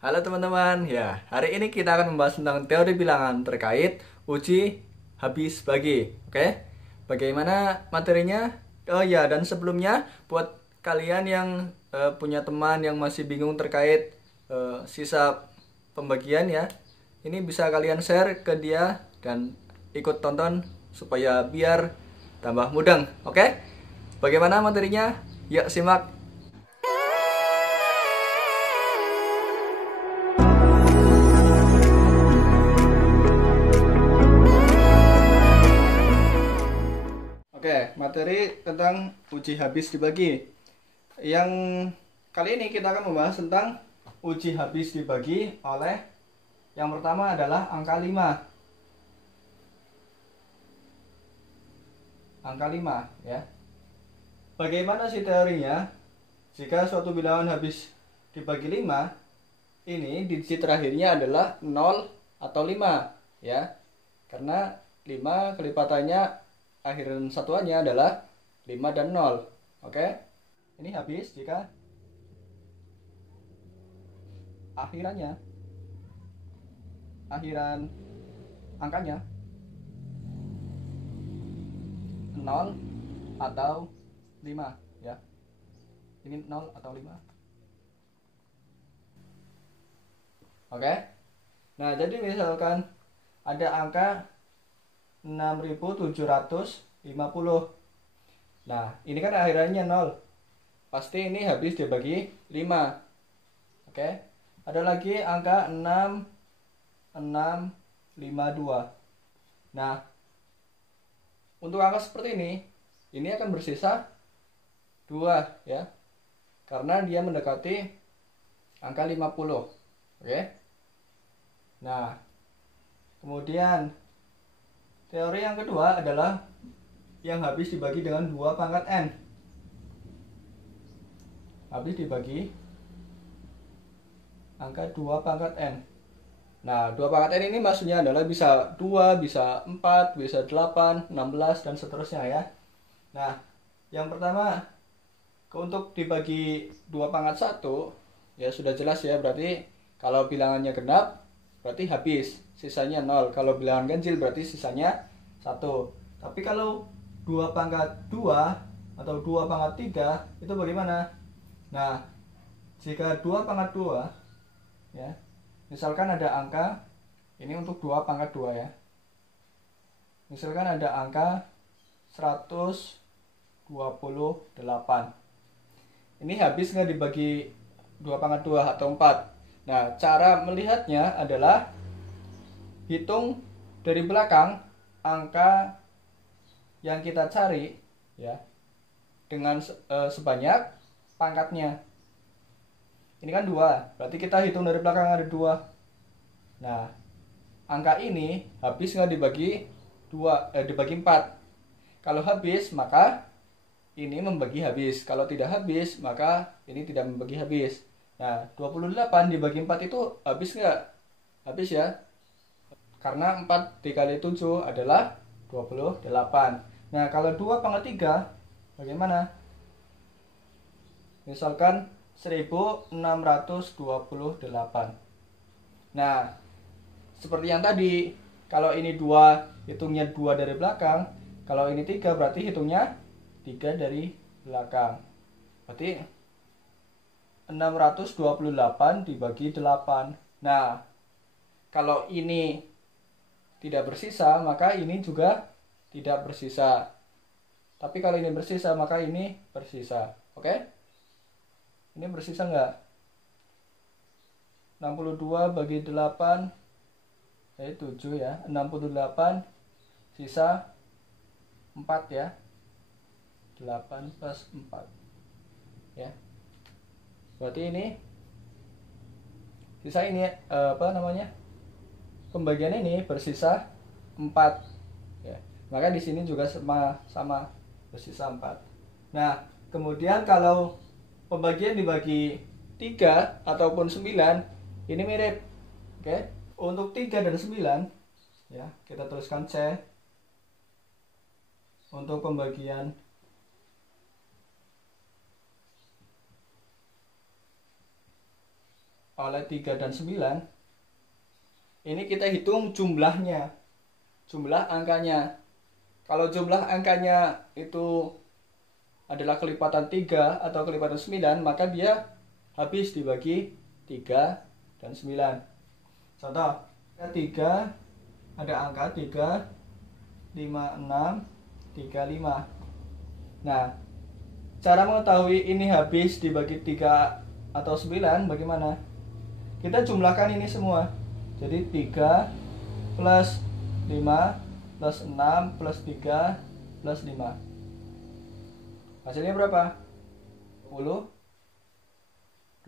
Halo teman-teman, ya hari ini kita akan membahas tentang teori bilangan terkait uji habis bagi. Oke, bagaimana materinya? Oh ya, dan sebelumnya buat kalian yang punya teman yang masih bingung terkait sisa pembagian ya, ini bisa kalian share ke dia dan ikut tonton supaya biar tambah mudeng. Oke, bagaimana materinya? Yuk simak. Oke, materi tentang uji habis dibagi. Yang kali ini kita akan membahas tentang uji habis dibagi oleh yang pertama adalah angka 5. Angka 5 ya. Bagaimana sih teorinya? Jika suatu bilangan habis dibagi 5, ini digit terakhirnya adalah 0 atau 5 ya. Karena 5 kelipatannya akhiran satuannya adalah 5 dan 0. Oke? Ini habis jika akhiran angkanya 0 atau 5 ya. Ini 0 atau 5. Oke? Nah, jadi misalkan ada angka 6.750. Nah, ini kan akhirannya 0. Pasti ini habis dibagi 5. Oke? Ada lagi angka 6652. Nah, untuk angka seperti ini akan bersisa 2 ya. Karena dia mendekati angka 50. Oke? Nah, kemudian teori yang kedua adalah yang habis dibagi dengan 2 pangkat n. Habis dibagi angka 2 pangkat n. Nah, 2 pangkat n ini maksudnya adalah bisa 2, bisa 4, bisa 8, 16, dan seterusnya ya. Nah, yang pertama, untuk dibagi 2 pangkat 1, ya sudah jelas ya, berarti kalau bilangannya genap, berarti habis, sisanya 0. Kalau bilangan ganjil, berarti sisanya 1. Tapi kalau 2 pangkat 2 atau 2 pangkat 3, itu bagaimana? Nah, jika 2 pangkat 2, ya, misalkan ada angka, ini untuk 2 pangkat 2 ya. Misalkan ada angka 128. Ini habis nggak dibagi 2 pangkat 2 atau 4? Nah, cara melihatnya adalah hitung dari belakang angka yang kita cari ya dengan sebanyak pangkatnya. Ini kan 2, berarti kita hitung dari belakang ada 2. Nah, angka ini habis nggak dibagi 4? Kalau habis, maka ini membagi habis. Kalau tidak habis, maka ini tidak membagi habis. Nah, 28 dibagi 4 itu habis nggak? Habis ya. Karena 4 dikali 7 adalah 28. Nah, kalau 2 pangkat 3, bagaimana? Misalkan 1628. Nah, seperti yang tadi, kalau ini 2, hitungnya 2 dari belakang. Kalau ini 3, berarti hitungnya 3 dari belakang. Berarti 628 dibagi 8. Nah, kalau ini tidak bersisa, maka ini juga tidak bersisa. Tapi kalau ini bersisa, maka ini bersisa. Oke? Ini bersisa nggak? 62 bagi 8, 7 ya. 68, sisa 4 ya. 8 plus 4. Ya. Berarti ini sisa ini pembagian ini bersisa 4 ya. Maka di sini juga sama bersisa 4. Nah, kemudian kalau pembagian dibagi 3 ataupun 9, ini mirip. Oke. Untuk 3 dan 9 ya, kita tuliskan C. Untuk pembagian oleh 3 dan 9, ini kita hitung jumlahnya, jumlah angkanya. Kalau jumlah angkanya itu adalah kelipatan 3 atau kelipatan 9, maka dia habis dibagi 3 dan 9. Contoh, 3 ada angka 3, 5, 6, 3, 5. Nah, cara mengetahui ini habis dibagi 3 atau 9 bagaimana? Kita jumlahkan ini semua. Jadi 3 plus 5 plus 6 plus 3 plus 5. Hasilnya berapa? 10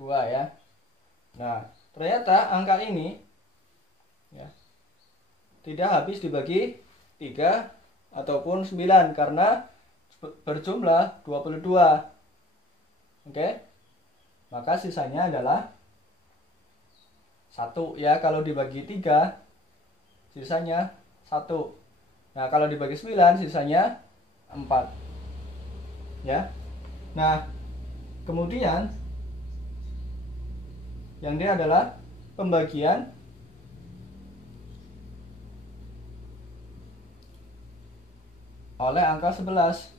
2 ya. Nah, ternyata angka ini ya, tidak habis dibagi 3 ataupun 9 karena berjumlah 22. Oke. Maka sisanya adalah 1 ya. Kalau dibagi 3 sisanya 1. Nah, kalau dibagi 9 sisanya 4. Ya. Nah, kemudian yang D adalah pembagian oleh angka 11.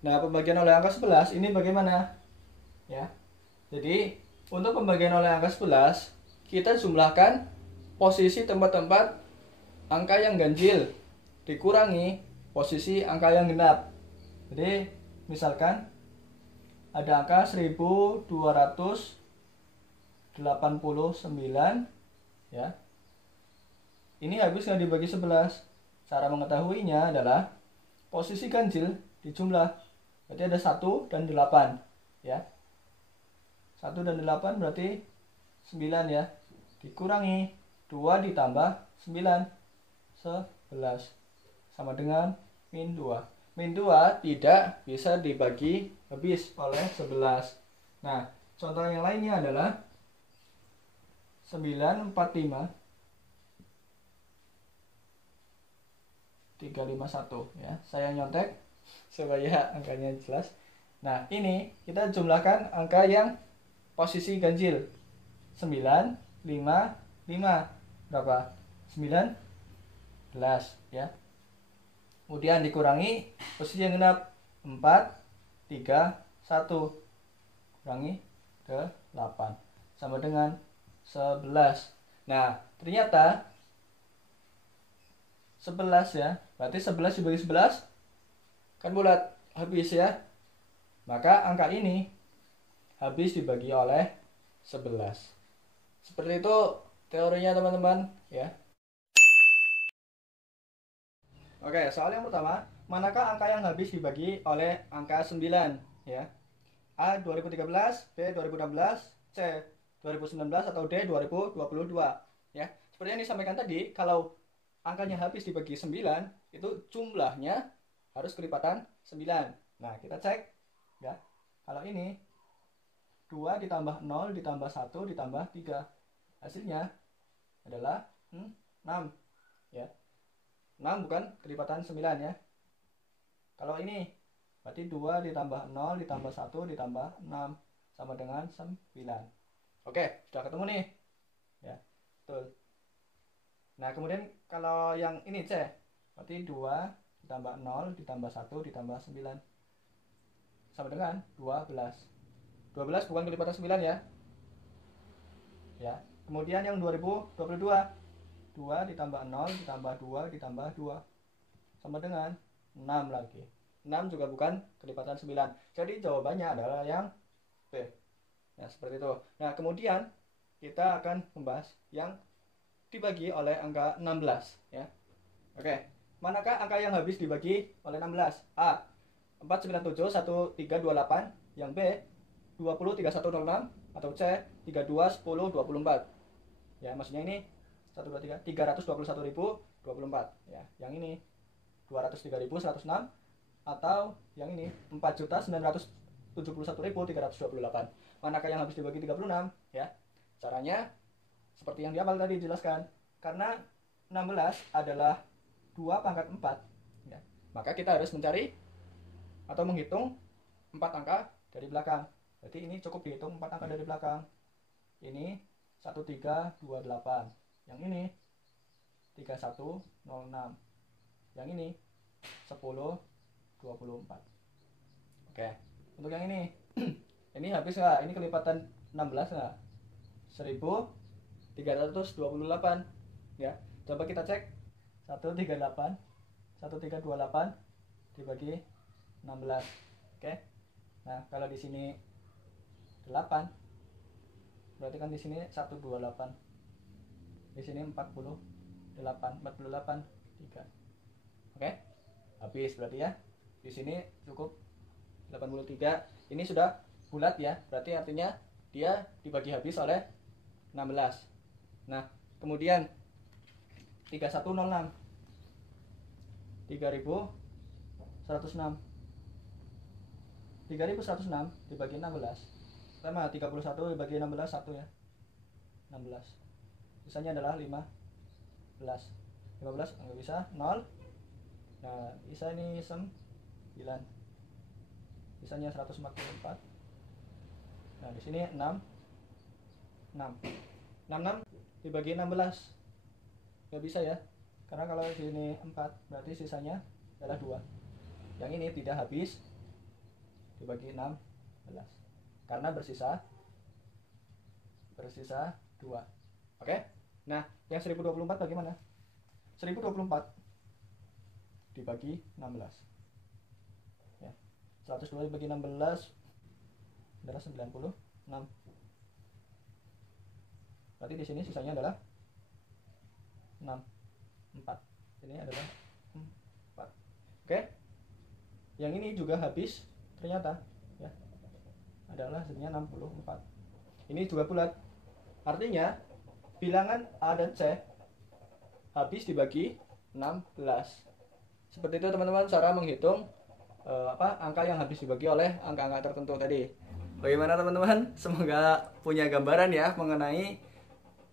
Nah, pembagian oleh angka 11 ini bagaimana? Ya. Jadi, untuk pembagian oleh angka 11, kita jumlahkan posisi tempat-tempat angka yang ganjil dikurangi posisi angka yang genap. Jadi misalkan ada angka 1289 ya. Ini habis nggak dibagi 11. Cara mengetahuinya adalah posisi ganjil dijumlah. Berarti ada 1 dan 8 ya. 1 dan 8 berarti 9 ya. Dikurangi 2 ditambah 9 11 sama dengan min 2. Min 2 tidak bisa dibagi habis oleh 11. Nah, contoh yang lainnya adalah 945 351 ya. Saya nyontek supaya angkanya jelas. Nah, ini kita jumlahkan angka yang posisi ganjil. 9 5 5 berapa? 9 11 ya. Kemudian dikurangi posisi yang genap 4 3 1 kurangi ke 8 sama dengan 11. Nah, ternyata 11 ya. Berarti 11 dibagi 11 kan bulat habis ya. Maka angka ini habis dibagi oleh 11. Seperti itu teorinya teman-teman ya. Oke, soal yang pertama, manakah angka yang habis dibagi oleh angka 9 ya? A 2013, B 2016, C 2019 atau D 2022 ya. Seperti yang disampaikan tadi, kalau angkanya habis dibagi 9, itu jumlahnya harus kelipatan 9. Nah, kita cek ya. Kalau ini 2 ditambah 0 ditambah 1 ditambah 3. Hasilnya adalah 6 ya. 6 bukan kelipatan 9 ya. Kalau ini berarti 2 ditambah 0 ditambah 1 ditambah 6 sama dengan 9. Oke, sudah ketemu nih. Ya, betul. Nah, kemudian kalau yang ini C, berarti 2 ditambah 0 ditambah 1 ditambah 9 sama dengan 12. 12 bukan kelipatan 9 ya. Ya. Kemudian yang 2022, 2 ditambah 0 ditambah 2 ditambah 2 sama dengan 6 lagi. 6 juga bukan kelipatan 9. Jadi jawabannya adalah yang B. Nah, seperti itu. Nah, kemudian kita akan membahas yang dibagi oleh angka 16 ya. Oke. Manakah angka yang habis dibagi oleh 16? A 497 1328, yang B 203106 atau C 321024. Ya, maksudnya ini 1 2 3 321.024 ya. Yang ini 203.106 atau yang ini 4.971.328. Manakah yang habis dibagi 36 ya? Caranya seperti yang di awal tadi dijelaskan. Karena 16 adalah 2 pangkat 4 ya. Maka kita harus mencari atau menghitung 4 angka dari belakang. Berarti ini cukup dihitung 4 angka dari belakang. Ini 1328. Yang ini 3106. Yang ini 1024. Oke, untuk yang ini ini habis nggak? Ini kelipatan 16 nggak? 1328 ya. Coba kita cek 138 1328 dibagi 16. Oke. Nah, kalau di sini 8 berarti kan di sini 128. Di sini 48 3. Oke. Habis berarti ya. Di sini cukup 83. Ini sudah bulat ya. Berarti artinya dia dibagi habis oleh 16. Nah, kemudian 3106 3106 3106 dibagi 16 sama 31 dibagi 16 1 ya. 16. Sisanya adalah 15 nggak bisa 0. Nah, sisa ini 9. Sisanya 144. Nah, di sini 6 dibagi 16 nggak bisa ya, karena kalau di sini 4 berarti sisanya adalah 2. Yang ini tidak habis dibagi 16 karena bersisa 2. Oke. Nah, yang 1024 bagaimana? 1024 dibagi 16 ya. 102 dibagi 16 adalah 96. Berarti di sini sisanya adalah 4. Ini adalah 4. Oke. Yang ini juga habis ternyata ya. Adalah hasilnya 64. Ini juga bulat. Artinya bilangan A dan C habis dibagi 16. Seperti itu teman-teman cara menghitung angka yang habis dibagi oleh angka-angka tertentu tadi. Bagaimana teman-teman? Semoga punya gambaran ya mengenai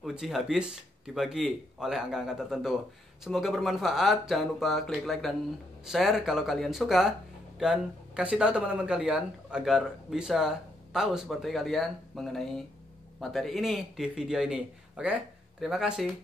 uji habis dibagi oleh angka-angka tertentu. Semoga bermanfaat. Jangan lupa klik like dan share kalau kalian suka, dan kasih tahu teman-teman kalian agar bisa tahu seperti kalian mengenai materi ini di video ini. Oke? Terima kasih.